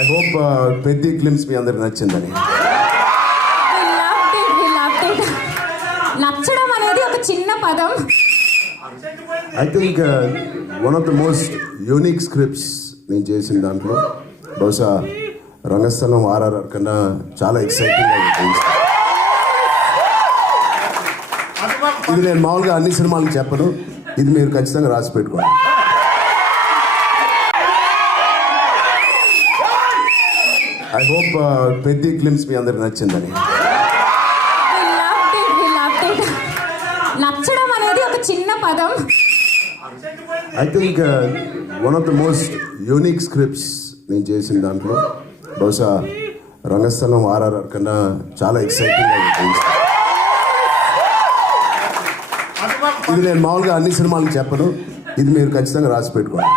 I hope పెద్ద క్లిమ్స్ మీ అందరికి నచ్చిందని. నచ్చడం అనేది ఒక చిన్న పదం. I think one of the most unique scripts నేను చేసిన దాంట్లో బహుశా రంగస్థలం ఆర్ఆర్ఆర్ కన్నా చాలా ఎక్సైటింగ్గా ఉంటుంది. ఇది నేను మామూలుగా అన్ని సినిమాలకు చెప్పను, ఇది మీరు ఖచ్చితంగా రాసి పెట్టుకోండి. ఐ హోప్ పెద్ద క్లిమ్స్ మీ అందరికి నచ్చిందని. నచ్చడం అనేది ఒక చిన్న పదం. I think one of the most unique scripts నేను చేసిన దాంట్లో బహుశా రంగస్థలం ఆర్ఆర్ఆర్ కన్నా చాలా ఎక్సైటింగ్గా ఉంటుంది. ఇది నేను మామూలుగా అన్ని సినిమాలకు చెప్పను, ఇది మీరు ఖచ్చితంగా రాసి పెట్టుకోండి.